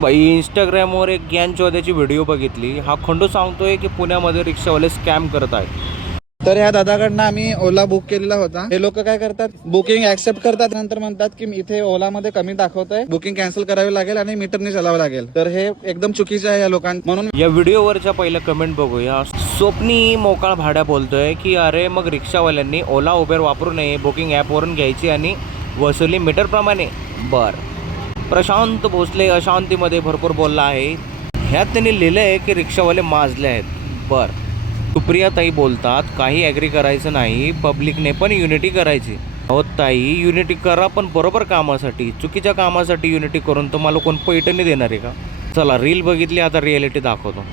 बाई इंस्टाग्रामवर एक ज्ञान चौधरीची व्हिडिओ बघितली. हा खंडू सांगतोय की पुण्यामध्ये रिक्षावाले स्कॅम करत आहेत. तर ह्या दादाकडनं आम्ही ओला बुक केलेला होता. हे लोक काय करतात, बुकिंग ऍक्सेप्ट करतात, नंतर म्हणतात की इथे ओला मध्ये कमी दाखवतंय, बुकिंग कॅन्सल करावी लागेल आणि मीटरने चालावं लागेल. तर हे एकदम चुकीचं आहे या लोकांना. म्हणून या व्हिडिओवरच्या पहिल्या कमेंट बघूया. स्वप्नी मोकाळ भाड्या बोलतोय की अरे मग रिक्षावाल्यांनी ओला उबेर वापरू नये, बुकिंग ॲपवरून घ्यायची आणि वसुली मीटरप्रमाणे. बर. प्रशांत भोसले अशांतीमध्ये भरपूर बोलला आहे. ह्यात त्यांनी लिहिलं आहे की रिक्षावाले माजले आहेत. बर. सुप्रियाताई बोलतात काही ॲग्री करायचं नाही, पब्लिकने पण युनिटी करायची. हो ताई, युनिटी करा पण बरोबर कामासाठी. चुकीच्या कामासाठी युनिटी करून तुम्हाला कोण पैठणी देणार आहे का? चला रील बघितली, आता रिॲलिटी दाखवतो.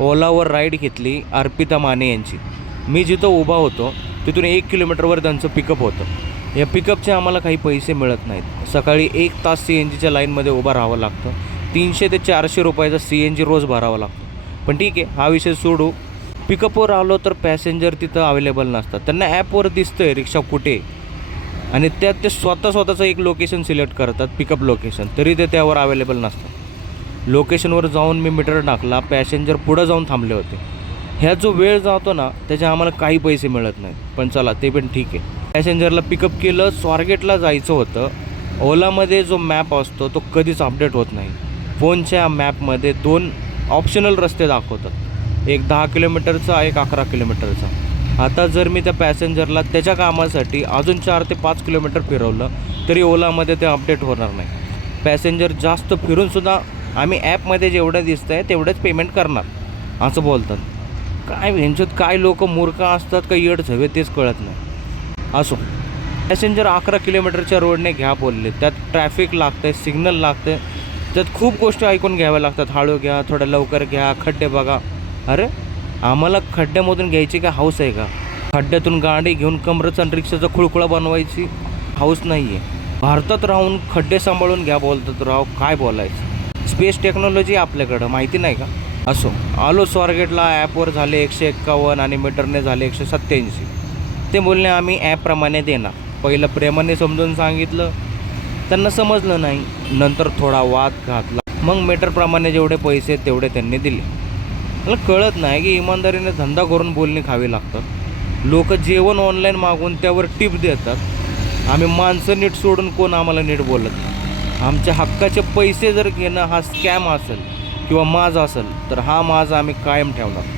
ओलावर राईड घेतली अर्पिता माने यांची. मी जिथं उभा होतो तिथून 1 किलोमीटरवर त्यांचं पिकअप होतं. या पिकअपचे आम्हाला काही पैसे मिळत नाहीत. सकाळी 1 तास CNGच्या लाईनमध्ये उभं राहावं लागतं. 300 ते 400 रुपयाचा CNG रोज भरावा लागतो. पण ठीक आहे, हा विषय सोडू. पिकअपवर आलो तर पॅसेंजर तिथं अवेलेबल नसतात. त्यांना ॲपवर दिसतं आहे रिक्षा कुठे, आणि त्यात ते स्वतःचं एक लोकेशन सिलेक्ट करतात, पिकअप लोकेशन, तरी ते त्यावर अवेलेबल नसतं. लोकेशनवर जाऊन मी मीटर टाकला, पॅसेंजर पुढं जाऊन थांबले होते. ह्या जो वेळ जातो ना त्याचे आम्हाला काही पैसे मिळत नाहीत. पण चला ते पण ठीक आहे. पॅसेंजरला पिकअप केलं, स्वारगेटला जायचं होतं. ओलामध्ये जो मॅप असतो तो कधीच अपडेट होत नाही. फोनच्या मॅपमध्ये 2 ऑप्शनल रस्ते दाखवतात, एक 10 किलोमीटरचा, एक 11 किलोमीटरचा. आता जर मी त्या पॅसेंजरला त्याच्या कामासाठी अजून 4 ते 5 किलोमीटर फिरवलं तरी ओलामध्ये ते अपडेट होणार नाही. पॅसेंजर जास्त फिरूनसुद्धा आम्ही ॲपमध्ये जेवढं दिसतं आहे तेवढंच पेमेंट करणार असं बोलतात. काय ह्यांच्यात काय लोक मूर्ख असतात का येड झवे तेच कळत नाही. असो, पॅसेंजर 11 किलोमीटरच्या रोडने घ्या बोलले, त्यात ट्रॅफिक लागतं आहे, सिग्नल लागतं आहे, त्यात खूप गोष्टी ऐकून घ्याव्या लागतात. हळू घ्या, थोडं लवकर घ्या, खड्डे बघा. अरे आम्हाला खड्ड्यामधून घ्यायची का हौस आहे का? खड्ड्यातून गाडी घेऊन कमरेचा आणि रिक्षाचा खुळखुळा बनवायची हौस नाही आहे. भारतात राहून खड्डे सांभाळून घ्या बोलतात राव, काय बोलायचं. स्पेस टेक्नॉलॉजी आपल्याकडं माहिती नाही का? असो, आलो स्वारगेटला. ॲपवर झाले 151 आणि मीटरने झाले 187. ते बोलणे आम्ही ॲपप्रमाणे देणार. पहिलं प्रेमाने समजून सांगितलं, त्यांना समजलं नाही. नंतर थोडा वाद घातला, मग मीटरप्रमाणे जेवढे पैसे तेवढे त्यांनी दिले. मला कळत नाही की इमानदारीने धंदा करून बोलणी खावी लागतात. लोक जेवण ऑनलाईन मागून त्यावर टिप देतात. आम्ही माणसं नीट सोडून कोण आम्हाला नीट बोलत नाही. आमच्या हक्काचे पैसे जर घेणं हा स्कॅम असेल किंवा माज असेल तर हा माज आम्ही कायम ठेवणार.